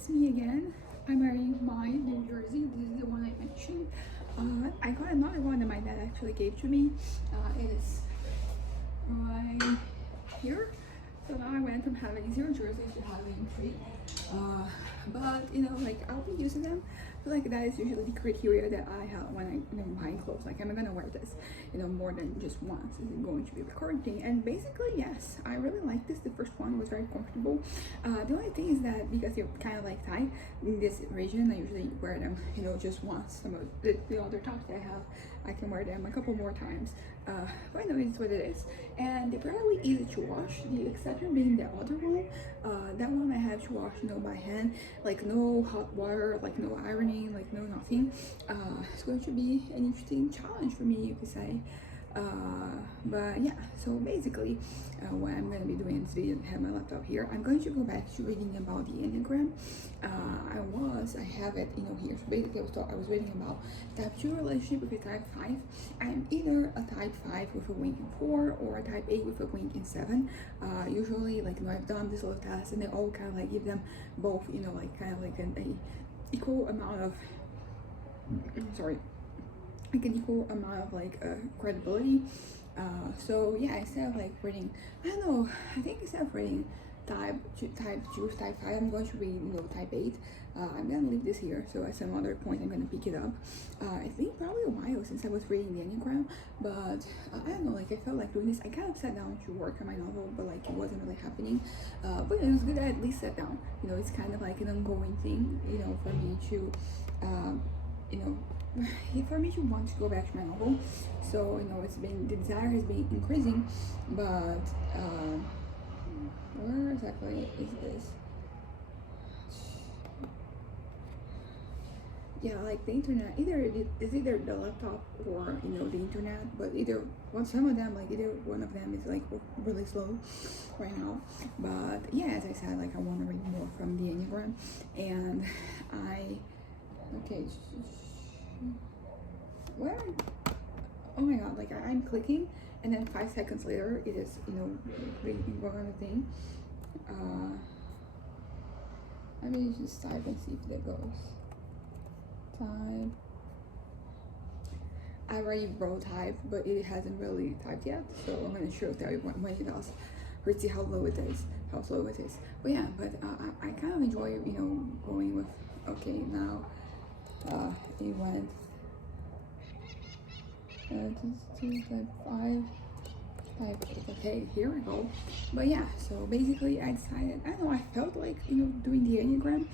it's me again. I'm wearing my New Jersey. This is the one I mentioned. I got another one that my dad actually gave to me. It is right here. So now I went from having 0 jerseys to having 3. But you know, like I'll be using them. I feel like that is usually the criteria that I have when I'm buying clothes. Like, am I gonna wear this, more than just once? Is it going to be a recurring thing? And basically, yes, I really like this. The first one was very comfortable. The only thing is that because they're kind of like tight in this region, I usually wear them, just once. Some of the other tops that I have, I can wear them a couple more times. But I know it's what it is. And they're fairly easy to wash. The exception being the other one. That one I have to wash, by hand, like no hot water, like no ironing, like no nothing. It's going to be an interesting challenge for me, you could say. But yeah, so basically what I'm going to be doing today, I have my laptop here. I'm going to go back to reading about the Enneagram. I have it here. So basically I was reading about type 2 relationship with a type 5. I'm either a type 5 with a wing in 4 or a type 8 with a wing in 7. Usually, I've done this little test and they all kind of like give them both, kind of like an equal amount of like an equal amount of credibility. So yeah, instead of reading, I don't know, I think instead of reading type 2, type 5, I'm going to read type 8. I'm gonna leave this here, so at some other point I'm gonna pick it up. I think probably a while since I was reading the Enneagram, but I don't know, I felt like doing this. I kind of sat down to work on my novel, but it wasn't really happening. But it was good that I at least sat down. It's kind of like an ongoing thing, for me to for me to want to go back to my novel. So the desire has been increasing, but where exactly is this? Yeah, the internet, it's either the laptop or the internet, but some of them, either one of them is really slow right now. But yeah, as I said, I want to read more from the Enneagram, and where, oh my god, I'm clicking and then 5 seconds later it is reading one other thing. Let me just type and see if that goes. Type. I already wrote type, but it hasn't really typed yet, so I'm gonna tell you when it does. Let's see how slow it is. But yeah, I kind of enjoy going with, okay, now it went type 5. Okay, here we go. But yeah, so basically I decided, I don't know, I felt doing the Enneagram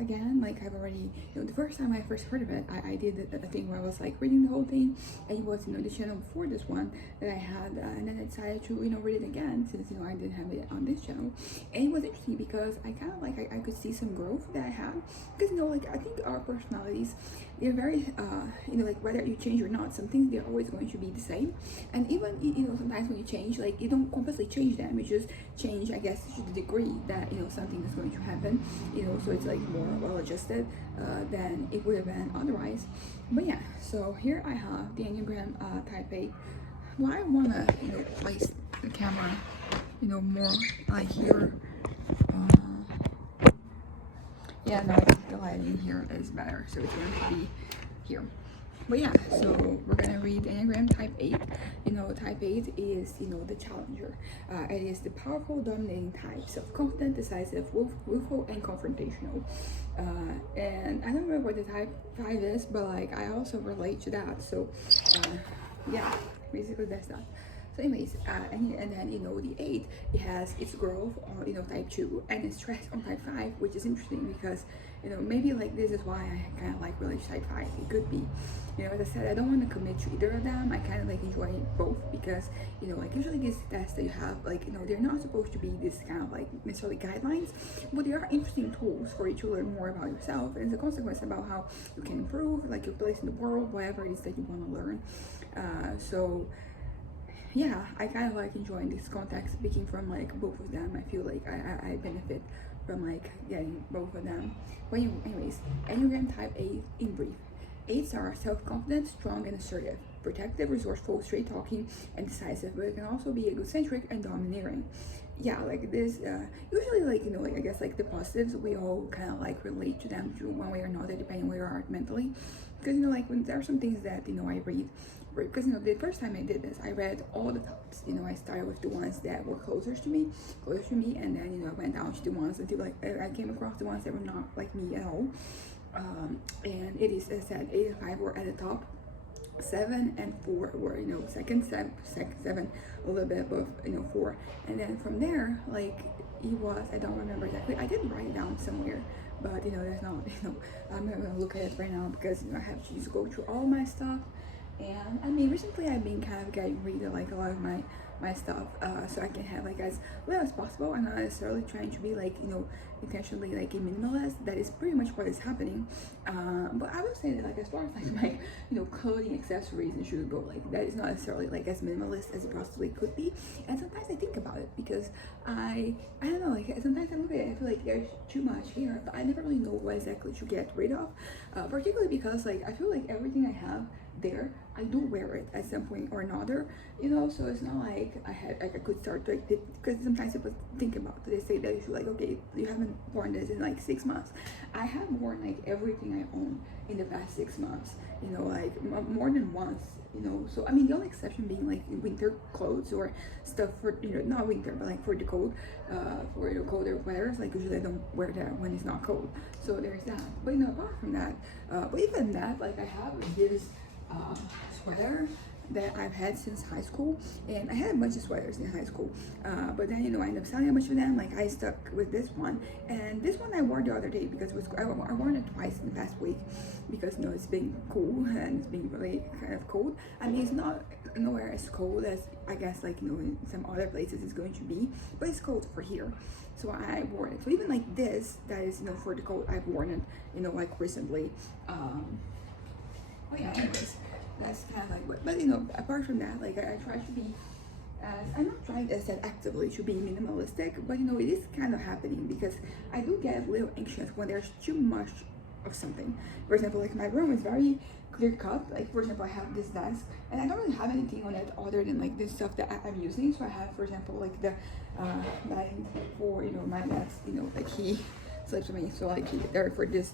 again. I've already, the first time I first heard of it, I did a thing where I was reading the whole thing, and it was the channel before this one that I had, and then I decided to read it again since I didn't have it on this channel. And it was interesting because I kind of I could see some growth that I had, because I think our personalities, they're very whether you change or not, some things they're always going to be the same. And even sometimes when you change, you don't completely change them, you just change, I guess, to the degree that something is going to happen, so it's more well adjusted than it would have been otherwise. But yeah, so here I have the Enneagram type 8. Well, I want to place the camera more here. Yeah, no, I think the lighting here is better, so it's going to be here. But yeah, so we're gonna read Enneagram type 8. Type 8 is, the challenger. It is the powerful, dominating type, self-confident, decisive, willful, and confrontational. And I don't remember what the type 5 is, but I also relate to that. So yeah, basically that's that. So anyways, and then the 8, it has its growth on type 2 and its stress on type 5, which is interesting because maybe this is why I kind of really type 5. It could be, as I said, I don't want to commit to either of them. I kind of enjoy both because usually these tests that you have, they're not supposed to be this kind of necessarily guidelines, but they are interesting tools for you to learn more about yourself, and as a consequence about how you can improve your place in the world, whatever it is that you want to learn. So yeah, I kind of enjoying this context, speaking from both of them. I feel I benefit from getting both of them. But anyways, Enneagram type 8 in brief. 8s are self-confident, strong, and assertive, protective, resourceful, straight-talking, and decisive, but it can also be egocentric and domineering. yeah, like this, usually, like, like, I guess, like, the positives, we all kind of like relate to them to one way or another, depending where you are mentally. Because, like, when there are some things that, I read, because, the first time I did this, I read all the thoughts. I started with the ones that were closer to me, and then, I went down to the ones until, like, I came across the ones that were not like me at all. And it is, as I said, 8 and 5 were at the top, 7 and 4 were, second, seven, a little bit above, 4. And then from there, like, it was, I don't remember exactly, I did write it down somewhere, but there's not, I'm not gonna look at it right now because, I have to just go through all my stuff. And I mean, recently I've been kind of getting rid of, like, a lot of my stuff, so I can have, like, as little as possible. I'm not necessarily trying to be, like, intentionally, like, a minimalist. That is pretty much what is happening. But I would say that, like, as far as, like, my clothing, accessories, and shoes go, like, that is not necessarily, like, as minimalist as it possibly could be. And sometimes I think about it because I don't know, like, sometimes I look at it, I feel like there's too much here, but I never really know what exactly to get rid of, particularly because, like, I feel like everything I have there, I do wear it at some point or another, so it's not like I could start, like, because sometimes people think about it, they say that you should, like, okay, you haven't worn this in, like, 6 months. I have worn, like, everything I own in the past 6 months, like, more than once, so I mean, the only exception being, like, winter clothes or stuff for, not winter, but, like, for the cold, for, colder weathers. Like, usually I don't wear that when it's not cold, so there's that. But, apart from that, but even that, like, I have this sweater that I've had since high school, and I had a bunch of sweaters in high school, but then, I ended up selling a bunch of them. Like, I stuck with this one, and this one I wore the other day because it was, I wore it twice in the past week because, it's been cool and it's been really kind of cold. I mean, it's not nowhere as cold as, I guess, like, in some other places it's going to be, but it's cold for here, so I wore it. So even, like, this, that is, for the cold, I've worn it, like, recently. Oh yeah, anyways, that's kind of like, but apart from that, like, I try to be, as I'm not trying, as I said, actively to be minimalistic, but it is kind of happening because I do get a little anxious when there's too much of something. For example, like, my room is very clear cut. Like, for example, I have this desk and I don't really have anything on it other than, like, this stuff that I'm using. So I have, for example, like, the bedding for, my dad's, like, he sleeps with me, so, like, he there for this,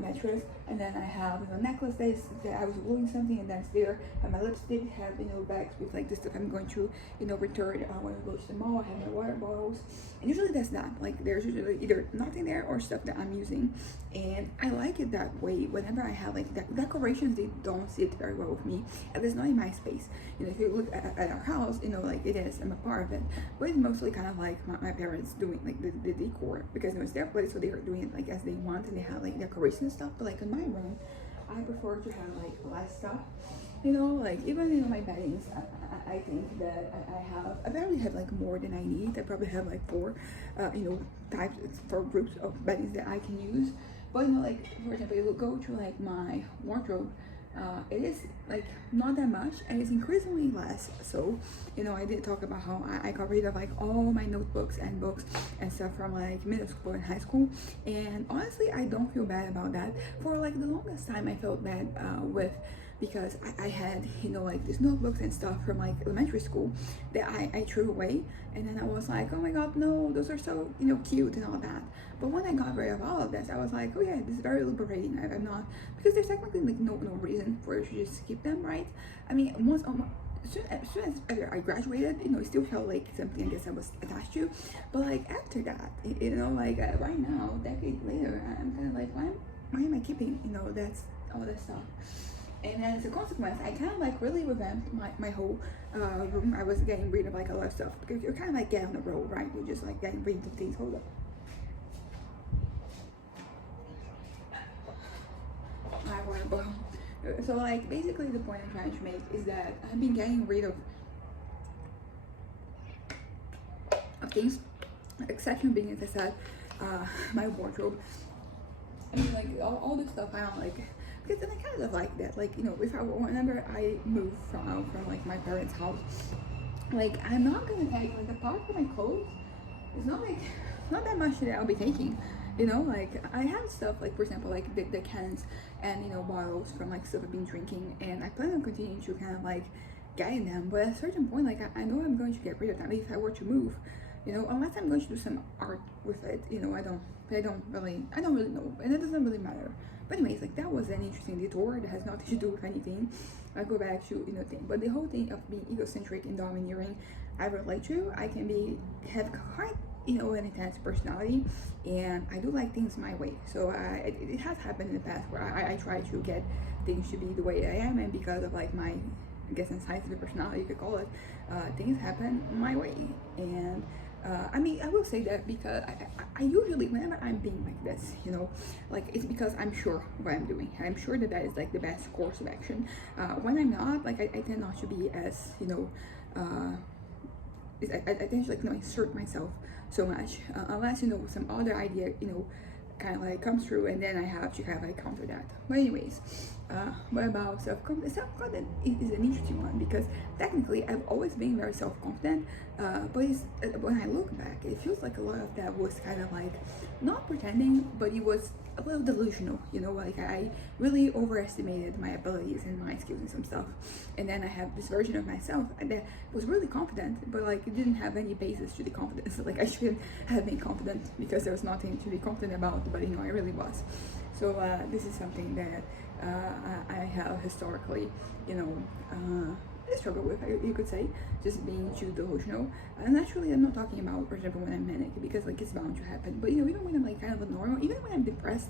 mattress, and then I have, necklaces that I was gluing something, and that's there. And my lipstick, have, bags with, like, the stuff I'm going to, return when I go to the mall. I have my water bottles, and usually that's that. Like, there's usually either nothing there or stuff that I'm using, and I like it that way. Whenever I have, like, decorations, they don't sit very well with me, at least not in my space. If you look at our house, like, it is, I'm a part of it, but it's mostly kind of like my parents doing, like, the decor, because it's their place, so they're doing it, like, as they want, and they have, like, decoration and stuff. But, like, in my room, I prefer to have, like, less stuff, like, even, my beddings, I think that I barely have, like, more than I need. I probably have, like, 4 types, 4 groups of beddings that I can use. But, like, for example, you go to, like, my wardrobe, it is, like, not that much, and it's increasingly less. So, I did talk about how I got rid of, like, all my notebooks and books and stuff from, like, middle school and high school, and honestly I don't feel bad about that. For, like, the longest time I felt bad with, because I had, like, these notebooks and stuff from, like, elementary school that I threw away, and then I was like, oh my god, no, those are so, cute and all that. But when I got rid of all of this, I was like, oh yeah, this is very liberating. I'm not, because there's technically, like, no reason for you to just keep them, right? I mean, as soon as I graduated, it still felt like something, I guess, I was attached to. But, like, after that, like, right now, a decade later, I'm kind of like, why am I keeping, that's all this stuff? And then as a consequence, I kind of, like, really revamped my whole room. I was getting rid of, like, a lot of stuff, because you're kind of, like, getting on the road, right? You're just, like, getting rid of things. Hold up. I want to blow. So, like, basically the point I'm trying to make is that I've been getting rid of things, exception being, as I said, my wardrobe. I mean, like, all the stuff I don't like, because then I kind of like that. Like, whenever I move from like, my parents' house, like, I'm not gonna take, like, apart from my clothes, it's not that much that I'll be taking. Like, I have stuff, like, for example, like, the cans and, bottles from, like, stuff I've been drinking, and I plan on continuing to kind of, like, getting them. But at a certain point, like, I know I'm going to get rid of them if I were to move. you know, unless I'm going to do some art with it, you know, I don't really know, and it doesn't really matter. But anyways, like that was an interesting detour that has nothing to do with anything. I go back to, you know, thing, but the whole thing of being egocentric and domineering, I relate to. I can have quite, you know, an intense personality, and I do like things my way. So it has happened in the past where I try to get things to be the way I am, and because of like my, I guess, insensitive personality, you could call it, things happen my way. And I mean, I will say that because I usually, whenever I'm being like this, you know, like it's because I'm sure what I'm doing. I'm sure that that is like the best course of action. When I'm not, like I tend not to be as, you know, I tend to like, you know, insert myself so much, unless, you know, some other idea, you know, kind of like comes through, and then I have to kind of like counter that. But anyways, what about self-confidence? Self-confidence is an interesting one because technically I've always been very self-confident, but when I look back, it feels like a lot of that was kind of like not pretending, but it was a little delusional, you know, like I really overestimated my abilities and my skills and some stuff. And then I have this version of myself that was really confident, but like it didn't have any basis to the confidence. Like I shouldn't have been confident because there was nothing to be confident about, but you know, I really was. So this is something that I have historically, you know, struggle with, you could say, just being too delusional. And actually, I'm not talking about, for example, when I'm manic, because like it's bound to happen. But you know, even when I'm like kind of normal, even when I'm depressed,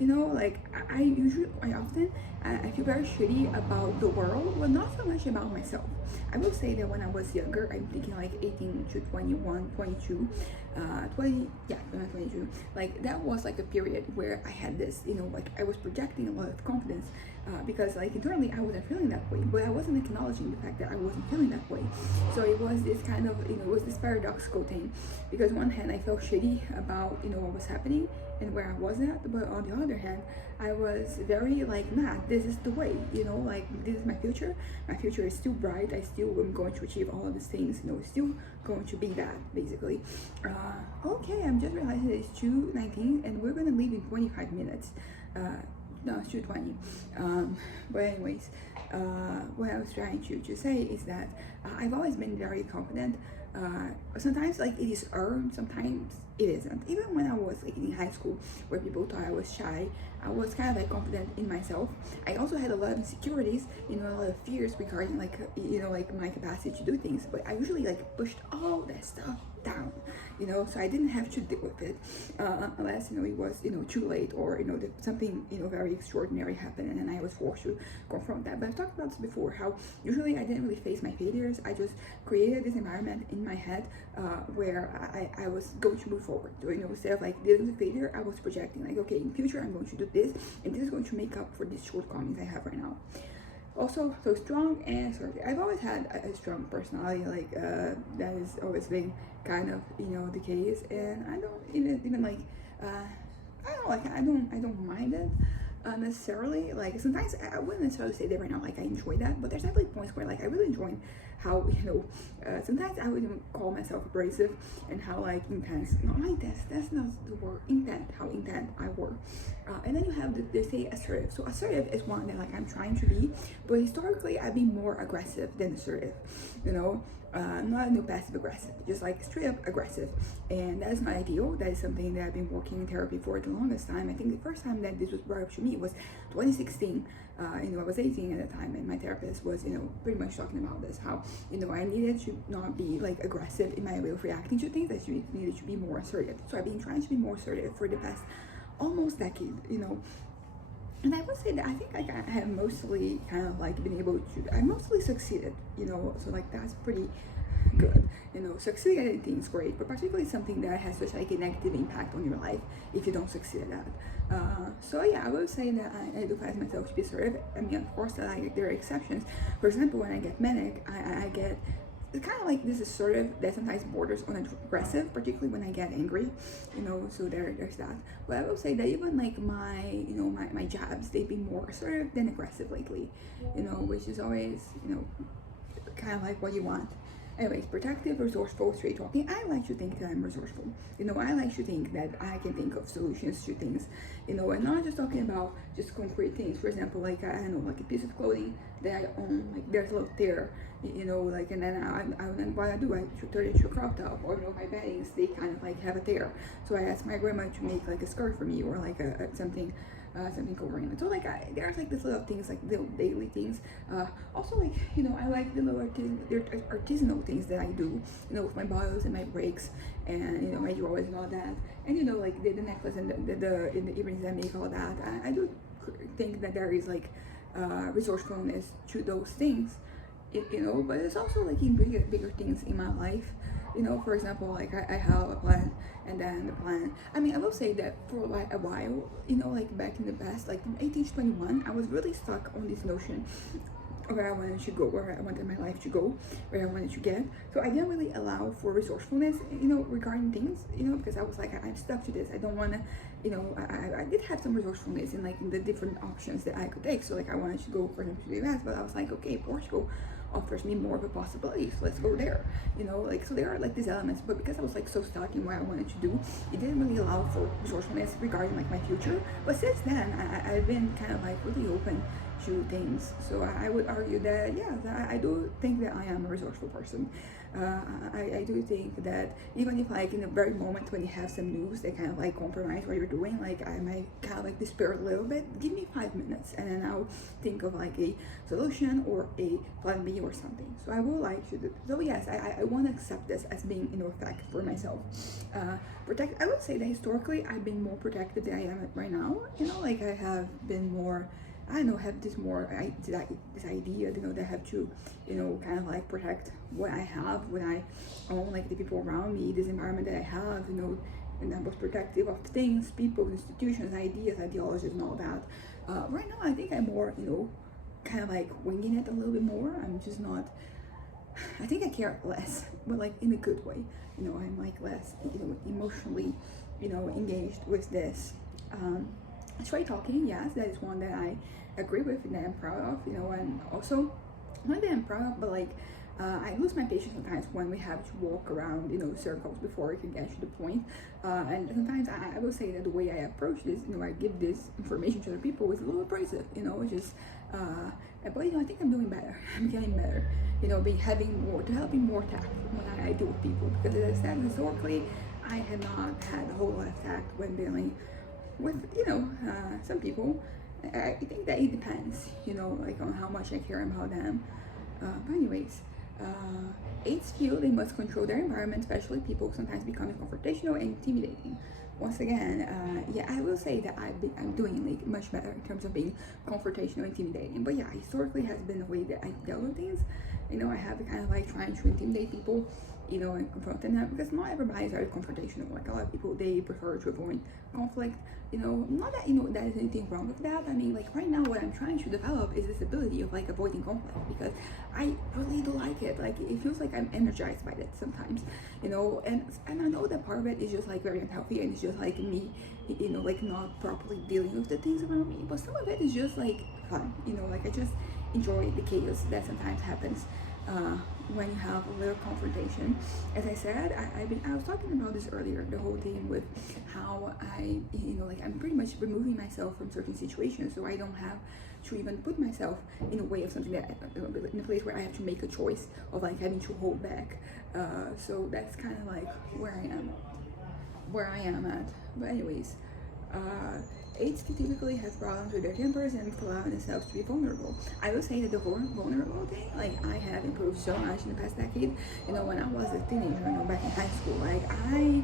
you know, like I often I feel very shitty about the world, but not so much about myself. I will say that when I was younger, I'm thinking like 18 to 21, 22, 20, yeah, 22, like that was like a period where I had this, you know, like I was projecting a lot of confidence, because like internally I wasn't feeling that way, but I wasn't acknowledging the fact that I wasn't feeling that way. So it was this kind of, you know, it was this paradoxical thing, because on one hand I felt shitty about, you know, what was happening and where I was at, but on the other hand I was very like, nah, this is the way, you know, like this is my future is still bright, I still am going to achieve all of these things, you know, still going to be that, basically. Okay, I'm just realizing that it's 2:19 and we're gonna leave in 25 minutes. No, it's 2:20. But anyways, what I was trying to say is that I've always been very confident. Sometimes like it is earned, sometimes it isn't. Even when I was like in high school, where people thought I was shy, I was kind of like confident in myself. I also had a lot of insecurities, you know, a lot of fears regarding like, you know, like my capacity to do things. But I usually like pushed all that stuff down, you know, so I didn't have to deal with it, unless, you know, it was, you know, too late, or, you know, something, you know, very extraordinary happened and I was forced to confront that. But I've talked about this before, how usually I didn't really face my failures. I just created this environment in my head where I was going to move forward. So, you know, instead of like dealing with failure, I was projecting like, okay, in future I'm going to do this, and this is going to make up for these shortcomings I have right now. Also, so strong and assertive. I've always had a strong personality, like that has always been kind of, you know, the case, and I don't even like I don't know, like I don't mind it necessarily. Like sometimes I wouldn't necessarily say that right now like I enjoy that, but there's definitely points where like I really enjoy how, you know, sometimes I would even call myself abrasive, and how like intense, not like that's not the word, intent, how intent I work. And then you have they say assertive. So assertive is one that like I'm trying to be, but historically I've been more aggressive than assertive, you know. Not no passive aggressive, just like straight up aggressive, and that is not ideal. That is something that I've been working in therapy for the longest time. I think the first time that this was brought up to me was 2016. You know, I was 18 at the time, and my therapist was, you know, pretty much talking about this, how, you know, I needed to not be like aggressive in my way of reacting to things. I needed to be more assertive. So I've been trying to be more assertive for the past almost decade, you know. And I would say that I think like I have mostly kind of like been able to, I mostly succeeded, you know, so like that's pretty good, you know. Succeeding at anything is great, but particularly something that has such like a negative impact on your life if you don't succeed at that. So yeah, I would say that I do find myself to be assertive. I mean, of course, that there are exceptions. For example, when I get manic, I get, it's kind of like this assertive that sometimes borders on aggressive, particularly when I get angry, you know. So there's that. But I will say that even like my, you know, my jabs, they've been more assertive than aggressive lately, you know, which is always, you know, kind of like what you want. Anyways, protective, resourceful, straight talking. I like to think that I'm resourceful. You know, I like to think that I can think of solutions to things, you know, and not just talking about just concrete things. For example, like, I don't know, like a piece of clothing that I own, like there's a little tear you know, like, and then then what I do, I turn it to a crop top, or, you know, my beddings, they kind of like have a tear. So I asked my grandma to make like a skirt for me, or like something covering it. So like there's like this little things, like little daily things. Also, like, you know, I like the little artisanal things that I do, you know, with my bottles and my breaks, and, you know, my drawers and all that. And, you know, like the necklace and the earrings I make, all that. I do think that there is like resourcefulness to those things, you know, but it's also like in bigger things in my life. You know, for example, like I have a plan, and then the plan, I mean, I will say that for like a while, you know, like back in the past, like from 18 to 21, I was really stuck on this notion of where I wanted to go, where I wanted my life to go, where I wanted to get. So I didn't really allow for resourcefulness, you know, regarding things, you know, because I was like, I'm stuck to this. I don't want to, you know, I did have some resourcefulness in like in the different options that I could take. So like I wanted to go, for example, to the US, but I was like, okay, Portugal offers me more of a possibility, so let's go there, you know, like, so there are like these elements. But because I was like so stuck in what I wanted to do, it didn't really allow for resourcefulness regarding like my future. But since then, I've been kind of like really open to things. So I would argue that, yeah, I do think that I am a resourceful person. I do think that even if like in the very moment when you have some news that kind of like compromise what you're doing, like I might kind of like despair a little bit, give me 5 minutes and then I'll think of like a solution or a plan B or something. So I will like to do. So yes, I want to accept this as being, you know, a fact for myself. I would say that historically I've been more protected than I am right now. You know, like I have been more, I don't know, have this more this idea, you know, that I have to, you know, kind of like protect what I have when I own like the people around me, this environment that I have, you know, and I'm most protective of things, people, institutions, ideas, ideologies, and all that. Right now, I think I'm more, you know, kind of like winging it a little bit more. I'm just not. I think I care less, but like in a good way. You know, I'm like less, you know, emotionally, you know, engaged with this. Straight talking, yes, that is one that I agree with and that I'm proud of, you know, and also not that I'm proud of, but like I lose my patience sometimes when we have to walk around, you know, circles before we can get to the point. And sometimes I will say that the way I approach this, you know, I give this information to other people is a little abrasive, you know, just but you know, I think I'm doing better. I'm getting better, you know, developing more tact when I deal with people, because as I said, historically I had not had a whole lot of tact when dealing with, you know, some people. I think that it depends, you know, like on how much I care about them. But anyways, aides feel they must control their environment, especially people sometimes becoming confrontational and intimidating. Once again, yeah, I will say that I'm doing like much better in terms of being confrontational and intimidating. But yeah, historically has been the way that I dealt with things. You know, I have kind of like trying to intimidate people, you know, and confronting them, because not everybody is very confrontational. Like a lot of people, they prefer to avoid conflict. You know, not that, you know, there's anything wrong with that. I mean, like right now what I'm trying to develop is this ability of like avoiding conflict, because I really do like it. Like it feels like I'm energized by it sometimes, you know, and I know that part of it is just like very unhealthy, and it's just like me, you know, like not properly dealing with the things around me. But some of it is just like fun, you know, like I just enjoy the chaos that sometimes happens when you have a little confrontation. As I said, I was talking about this earlier, the whole thing with how I, you know, like I'm pretty much removing myself from certain situations, so I don't have to even put myself in a way of something that, in a place where I have to make a choice of like having to hold back. So that's kind of like where I am at. But anyways, aides typically have problems with their tempers and allow themselves to be vulnerable. I will say that the vulnerable thing, like I have improved so much in the past decade. You know, when I was a teenager, you know, back in high school, like I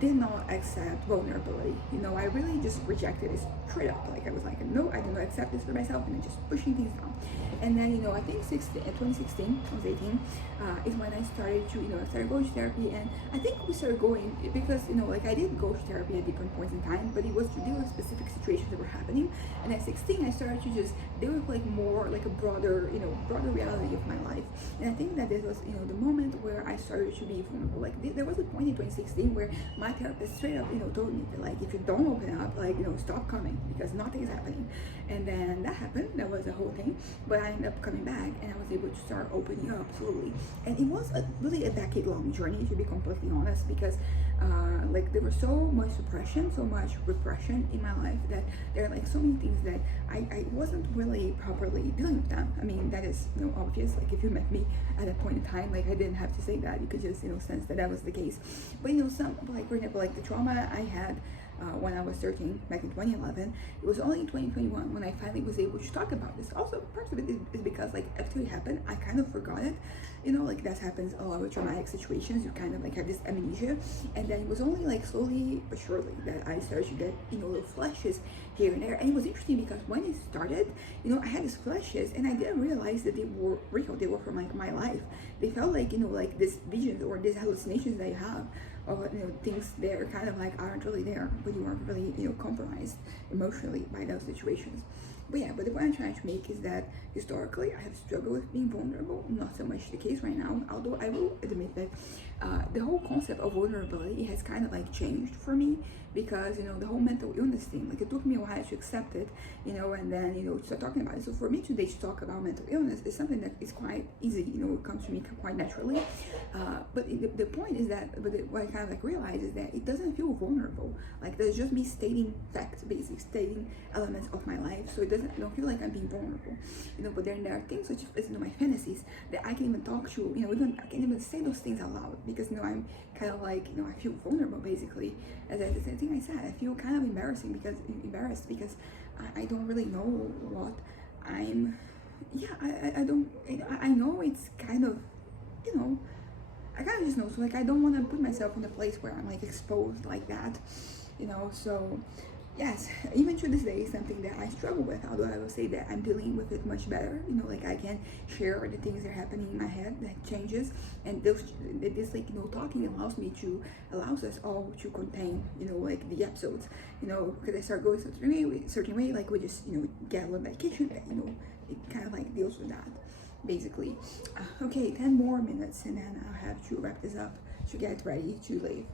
did not accept vulnerability. You know, I really just rejected it straight up. Like I was like, no, I do not accept this for myself, and then just pushing things down. And then, you know, I think 2016, I was 18, is when I started to, you know, I started going to therapy. And I think we started going because, you know, like I did go to therapy at different points in time, but it was to deal with specific situations that were happening. And at 16, I started to just deal with like more like a broader, you know, broader reality of my life. And I think that this was, you know, the moment where I started to be vulnerable. Like there was a point in 2016 where my therapist straight up, you know, told me that, like, if you don't open up, like, you know, stop coming, because nothing is happening. And then that happened. That was the whole thing. But I ended up coming back, and I was able to start opening up slowly. And it was really a decade-long journey, to be completely honest, because Like there was so much suppression, so much repression in my life that there are like so many things that I wasn't really properly dealing with them. I mean, that is, you know, obvious. Like if you met me at that point in time, like I didn't have to say that. You could just, you know, sense that that was the case. But you know, some, like for example, like the trauma I had when I was 13 back in 2011, it was only in 2021 when I finally was able to talk about this. Also, part of it is because like after it happened, I kind of forgot it. You know, like that happens a lot with traumatic situations. You kind of like have this amnesia, and then it was only like slowly but surely that I started to get, you know, little flashes here and there. And it was interesting because when it started, you know, I had these flashes and I didn't realize that they were real. They were from like my life. They felt like, you know, like these visions or these hallucinations that you have of, you know, things that are kind of like aren't really there, but you aren't really, you know, compromised emotionally by those situations. But yeah, but the point I'm trying to make is that historically I have struggled with being vulnerable. Not so much the case right now, although I will admit that the whole concept of vulnerability has kind of like changed for me, because you know the whole mental illness thing, like it took me a while to accept it, you know, and then, you know, start talking about it. So for me today to talk about mental illness is something that is quite easy, you know, it comes to me quite naturally. But the point is that, what I kind of like realize is that it doesn't feel vulnerable. Like there's just me stating facts, basically stating elements of my life. So I don't feel like I'm being vulnerable, you know. But then there are things such as, you know, my fantasies that I can even talk to, you know, even I can even say those things out loud, because, you know, I'm kind of like, you know, I feel vulnerable basically. As the same thing I said, I feel kind of embarrassed because I don't really know what I'm. Yeah, I don't. I know it's kind of, you know, I kind of just know. So like I don't want to put myself in a place where I'm like exposed like that, you know. So yes, even to this day, it's something that I struggle with, although I will say that I'm dealing with it much better. You know, like I can share the things that are happening in my head that changes, and this like, you know, talking allows us all to contain, you know, like the episodes, you know, because I start going a certain way, like we just, you know, get a little medication that, you know, it kind of like deals with that basically. Okay, 10 more minutes and then I'll have to wrap this up to get ready to leave.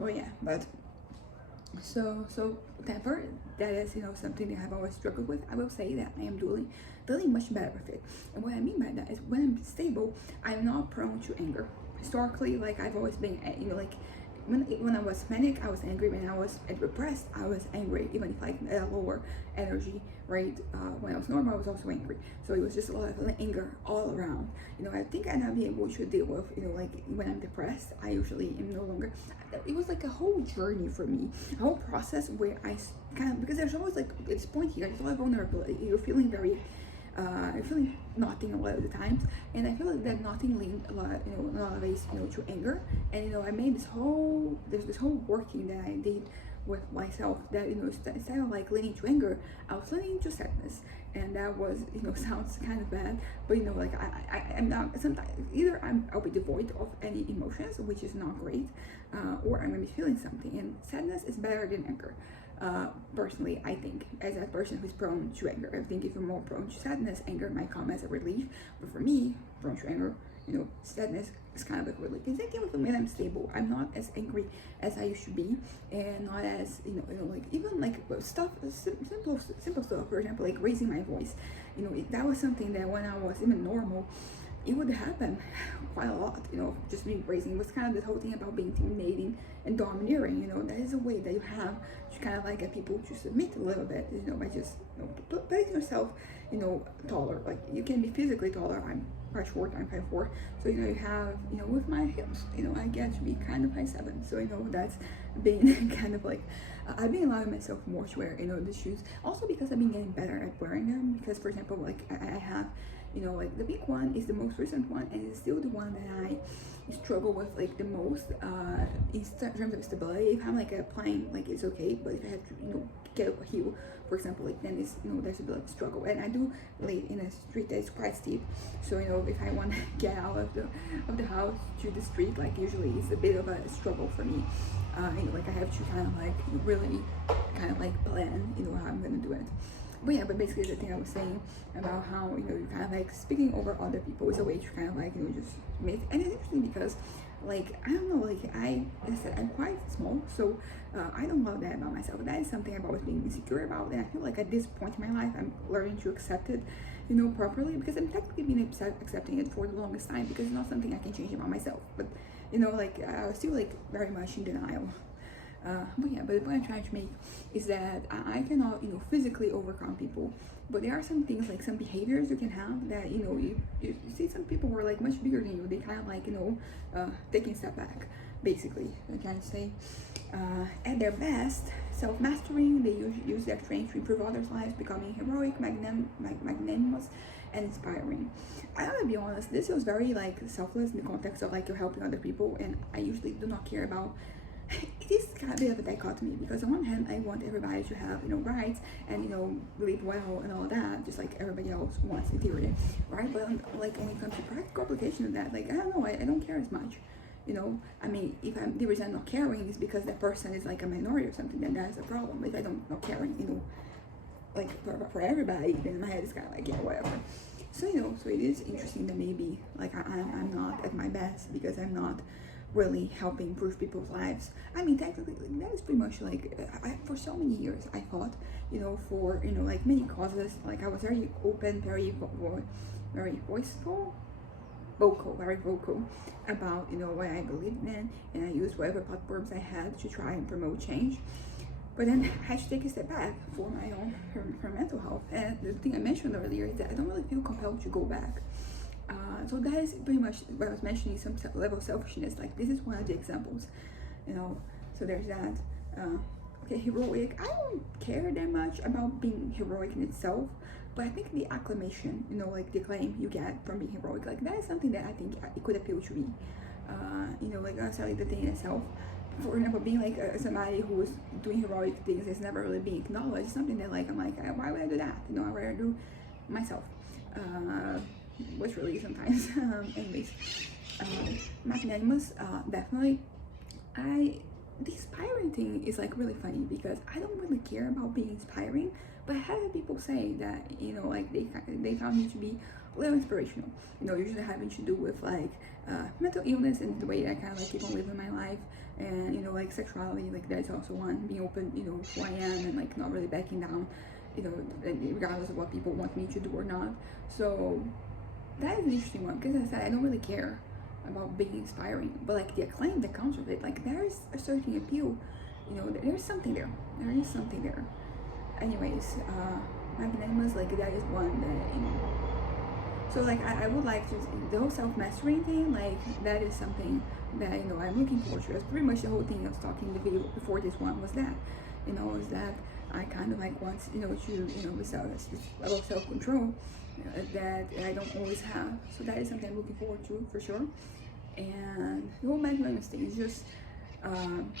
Oh yeah, but so whatever that is, you know, something that I've always struggled with. I will say that I am dealing much better with it. And what I mean by that is when I'm stable, I'm not prone to anger. Historically, like I've always been, you know, like when I was manic, I was angry. When I was repressed, I was angry, even if like at a lower energy rate. When I was normal, I was also angry. So it was just a lot of anger all around. You know, I think I'm not being able to deal with, you know, like when I'm depressed, I usually am no longer. It was like a whole journey for me, a whole process where I kind of, because there's always like this point here, there's a lot of vulnerability. You're feeling very I feel like nothing a lot of the times, and I feel like that nothing linked a lot, you know, in a lot of ways, you know, to anger. And you know, I made there's this whole working that I did with myself that, you know, instead of like leaning to anger, I was leaning to sadness, and that was, you know, sounds kind of bad, but you know, like I'm not, sometimes either I'll be devoid of any emotions, which is not great, or I'm gonna be feeling something, and sadness is better than anger. Personally, I think, as a person who's prone to anger, I think if you're more prone to sadness, anger might come as a relief. But for me, prone to anger, you know, sadness is kind of like relief. The same thing with when I'm stable, I'm not as angry as I used to be, and not as, you know, like even like stuff, simple stuff. For example, like raising my voice. You know, that was something that when I was even normal, it would happen quite a lot, you know, just me raising. It was kind of this whole thing about being intimidating and domineering, you know. That is a way that you have to kind of like get people to submit a little bit, you know, by just, you know, placing yourself, you know, taller. Like you can be physically taller. I'm quite short, I'm 5'4", so you know, you have, you know, with my hips, you know, I get to be kind of 5'7", so you know, that's been kind of like I've been allowing myself more to wear, you know, the shoes, also because I've been getting better at wearing them. Because for example, like I have, you know, like the big one is the most recent one, and it's still the one that I struggle with like the most in terms of stability. If I'm like applying, like it's okay, but if I have to, you know, get up a hill, for example, like then it's, you know, there's a bit of struggle. And I do live in a street that is quite steep, so you know, if I want to get out of the house to the street, like usually it's a bit of a struggle for me. You know, like I have to kind of like really kind of like plan, you know, how I'm gonna do it. But yeah, but basically the thing I was saying about how, you know, you kind of like speaking over other people is a way to kind of like, you know, just make, and it's interesting because like, I don't know, like as I said, I'm quite small, so I don't love that about myself. That is something I've always been insecure about, and I feel like at this point in my life, I'm learning to accept it, you know, properly, because I'm technically been accepting it for the longest time, because it's not something I can change about myself. But You know, like I was still like very much in denial. But yeah, but the point I'm trying to make is that I cannot, you know, physically overcome people. But there are some things, like some behaviors you can have that, you know, you see some people who are like much bigger than you, they kind of like, you know, taking a step back, basically, I'm trying to say. At their best, self-mastering, they use their strength to improve others' lives, becoming heroic, magnanimous, and inspiring. I gotta be honest, this was very like selfless in the context of like you're helping other people, and I usually do not care about. It is kind of a bit of a dichotomy, because on one hand I want everybody to have, you know, rights and, you know, live well and all that, just like everybody else wants in theory, right? But like when it comes to practical application of that, like I don't know, I don't care as much. You know, I mean, if the reason I'm not caring is because that person is like a minority or something, then that's a problem. If I don't not caring, you know, like for everybody, then in my head is kind of like, yeah, whatever. So, you know, so it is interesting that maybe like I'm not at my best because I'm not really helping improve people's lives. I mean, technically, like, that is pretty much like for so many years I thought, you know, for, you know, like many causes, like I was very open, very very vocal about, you know, what I believed in, and I used whatever platforms I had to try and promote change. But then I had to take a step back for my own for mental health. And the thing I mentioned earlier is that I don't really feel compelled to go back. So that is pretty much what I was mentioning, some level of selfishness. Like this is one of the examples, you know. So there's that. Okay, heroic. I don't care that much about being heroic in itself, but I think the acclamation, you know, like the acclaim you get from being heroic, like that is something that I think it could appeal to me. You know, like necessarily the thing itself. For example, being like somebody who is doing heroic things is never really being acknowledged. Something that like I'm like, why would I do that? You know, I'd rather do myself. Which really sometimes. Anyways, magnanimous, definitely. The inspiring thing is like really funny because I don't really care about being inspiring, but I have people say that, you know, like they found me to be a little inspirational. You know, usually having to do with like mental illness and the way I kind of like keep on living my life, and, you know, like sexuality, like that's also one, being open, you know, who I am, and like not really backing down, you know, regardless of what people want me to do or not. So that is an interesting one, because as I said, I don't really care about being inspiring, but like the acclaim that comes with it, like there is a certain appeal, you know, there's something there. There is something there. Anyways, magnanimous, like that is one that, you know. So like I would like to, the whole self-mastering thing, like that is something that, you know, I'm looking forward to. That's pretty much the whole thing I was talking in the video before this one, was that, you know, is that I kind of like want, you know, to, you know, this level of self-control that I don't always have. So that is something I'm looking forward to for sure. And the whole magnanimous thing is just kind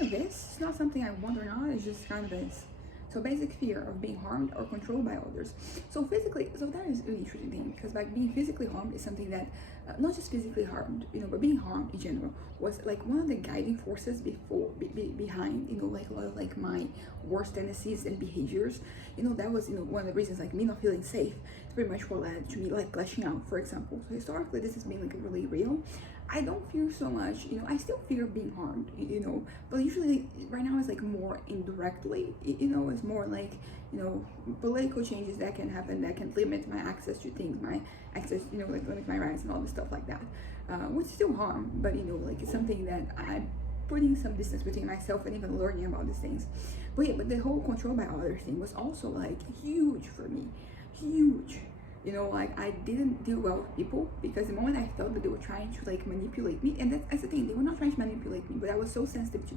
of this. It's not something I want or not. It's just kind of this. So basic fear of being harmed or controlled by others. So physically, so that is an interesting thing, because like being physically harmed is something that, not just physically harmed, you know, but being harmed in general was like one of the guiding forces behind, you know, like a lot of like my worst tendencies and behaviors. You know, that was, you know, one of the reasons, like me not feeling safe. It's pretty much what led to me like lashing out, for example. So historically, this has been like really real. I don't fear so much, you know, I still fear being harmed, you know, but usually right now it's like more indirectly, you know, it's more like, you know, political changes that can happen that can limit my access to things, my access, you know, like limit my rights and all this stuff like that, which is still harm, but, you know, like it's something that I'm putting some distance between myself and even learning about these things. But yeah, but the whole control by others thing was also like huge for me, huge. You know, like I didn't deal well with people, because the moment I felt that they were trying to like manipulate me, and that's the thing, they were not trying to manipulate me, but I was so sensitive to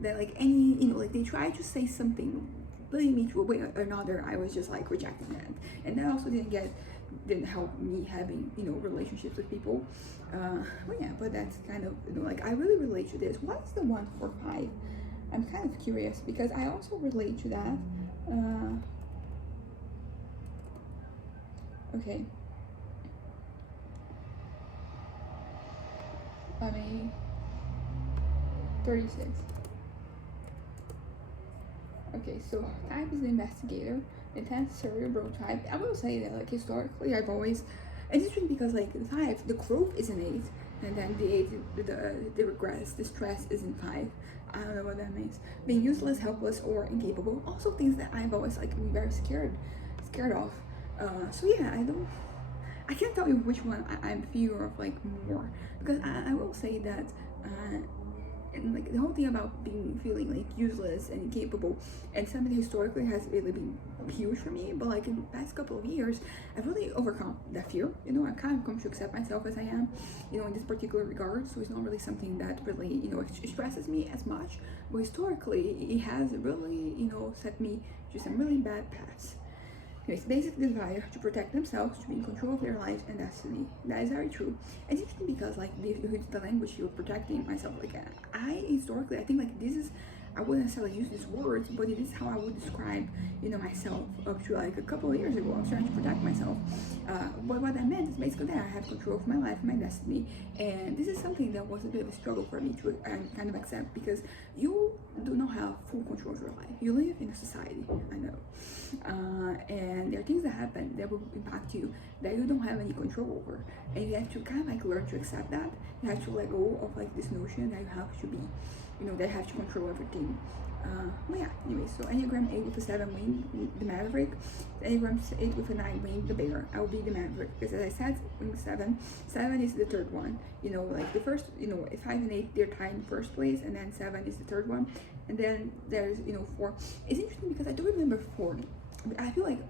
that like any, you know, like they tried to say something, putting me to a way or another, I was just like rejecting that. And that also didn't help me having, you know, relationships with people. But yeah, but that's kind of, you know, like I really relate to this. What is the 145? I'm kind of curious because I also relate to that. Okay. Let me 36. Okay, so type is the investigator, intense cerebral type. I will say that like historically I've always, it's interesting because like the 5, the growth is an 8, and then the 8, the regress, the stress is in 5. I don't know what that means. Being useless, helpless, or incapable. Also things that I've always like been very scared of. So yeah, I can't tell you which one I'm fear of like more, because I will say that and like the whole thing about being feeling like useless and incapable and something historically has really been huge for me, but like in the past couple of years I've really overcome that fear. I've kind of come to accept myself as I am, in this particular regard. So it's not really something that really stresses me as much, but historically it has really set me to some really bad paths. It's basic desire to protect themselves, to be in control of their lives and destiny. That is very true. And it's interesting because like the language you're protecting myself, like I historically I think like this is, I wouldn't necessarily use these words, but it is how I would describe, myself up to like a couple of years ago. I was trying to protect myself. But what that meant is basically that I have control of my life, my destiny, and this is something that was a bit of a struggle for me to kind of accept, because you do not have full control of your life. You live in a society, I know, and there are things that happen that will impact you that you don't have any control over, and you have to kind of like learn to accept that. You have to let go of like this notion that you have to be, they have to control everything. But yeah, anyway, so Enneagram 8 with a 7 wing the Maverick, Enneagram 8 with a 9 wing the Bear. I will be the Maverick, because as I said, wing 7 is the third one. Like the first, 5 and 8 they're tied in first place, and then 7 is the third one, and then there's 4. It's interesting because I don't remember 4. I feel like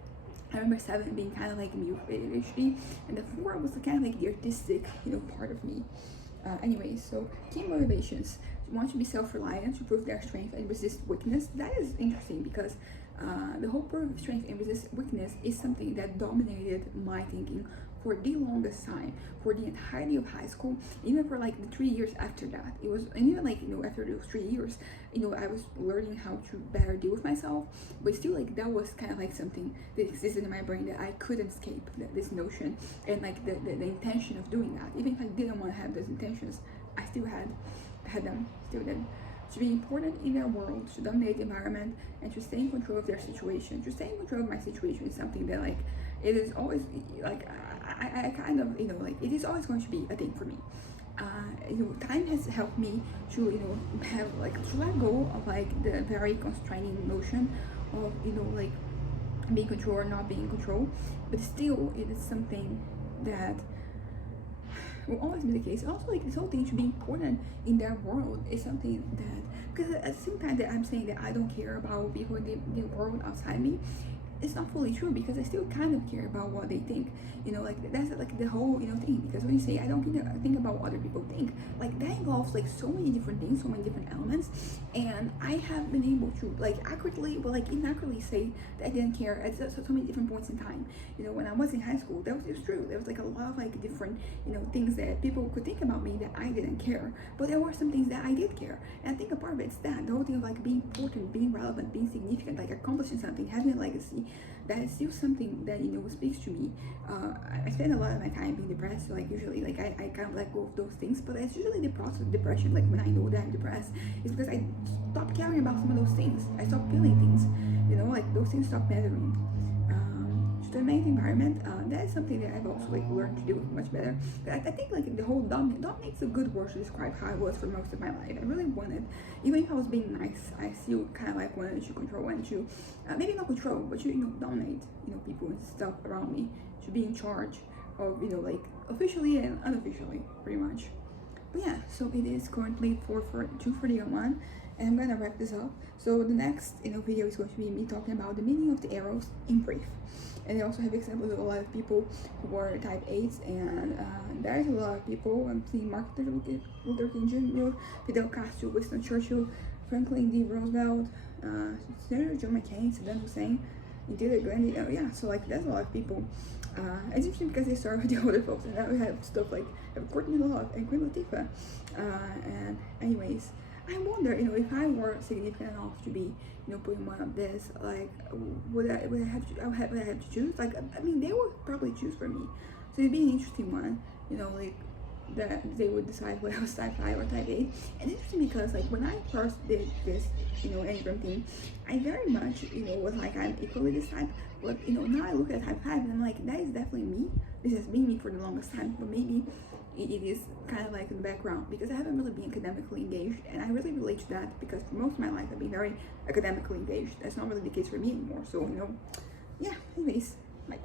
I remember 7 being kind of like me with ADHD, and the 4 was kind of like the artistic, part of me. Anyway, so key motivations: want to be self-reliant, to prove their strength and resist weakness. That is interesting because the whole proof of strength and resist weakness is something that dominated my thinking for the longest time, for the entirety of high school, even for like the 3 years after that. It was, and even like after those 3 years, I was learning how to better deal with myself, but still like that was kind of like something that existed in my brain that I couldn't escape, this notion, and like the intention of doing that. Even if I didn't want to have those intentions, I still had them, still did. To be important in their world, to dominate the environment, and to stay in control of their situation. To stay in control of my situation is something that like it is always like I kind of like it is always going to be a thing for me. Time has helped me to have like to let go of like the very constraining notion of like being in control or not being in control, but still it is something that will always be the case. Also, like this whole thing to be important in their world is something that, because at the same time that I'm saying that I don't care about people in the world outside me, it's not fully true, because I still kind of care about what they think. Like that's like the whole thing. Because when you say I don't think about what other people think, like that involves like so many different things, so many different elements, and I have been able to like accurately, but like inaccurately say that I didn't care at so many different points in time. When I was in high school, it was true. There was like a lot of like different things that people could think about me that I didn't care, but there were some things that I did care. And I think a part of it's that the whole thing of like being important, being relevant, being significant, like accomplishing something, having a legacy. That is still something that speaks to me. I spend a lot of my time being depressed, so like usually like I kind of let go of those things, but it's usually the process of depression. Like when I know that I'm depressed, it's because I stopped caring about some of those things. I stopped feeling things, like those things stopped mattering. To dominate the environment, that is something that I've also like learned to do much better. I think like the whole dominate's a good word to describe how I was for most of my life. I really wanted, even if I was being nice, I still kind of like wanted to control and to maybe not control, but to dominate people and stuff around me, to be in charge of like officially and unofficially, pretty much. But yeah, so it is currently 2:41, and I'm gonna wrap this up. So the next video is going to be me talking about the meaning of the arrows in brief. And I also have examples of a lot of people who are type 8s, and there's a lot of people. I'm seeing Martin Luther King Jr., Fidel Castro, Winston Churchill, Franklin D. Roosevelt, Senator John McCain, Saddam Hussein, Indira Gandhi. Yeah, so like there's a lot of people. It's interesting because they started with the older folks, and now we have stuff like Courtney Love and Queen Latifah. And anyways, I wonder, if I were significant enough to be, putting one of this, like, would I have to choose? Like, I mean, they would probably choose for me. So it'd be an interesting one, like, that they would decide whether I was type 5 or type 8. And it's interesting because, like, when I first did this, Enneagram thing, I very much, was like, I'm equally this type. But, now I look at type 5 and I'm like, that is definitely me. This has been me for the longest time, but maybe it is kind of like in the background because I haven't really been academically engaged, and I really relate to that because for most of my life I've been very academically engaged. That's not really the case for me anymore. So, yeah, anyways, bye.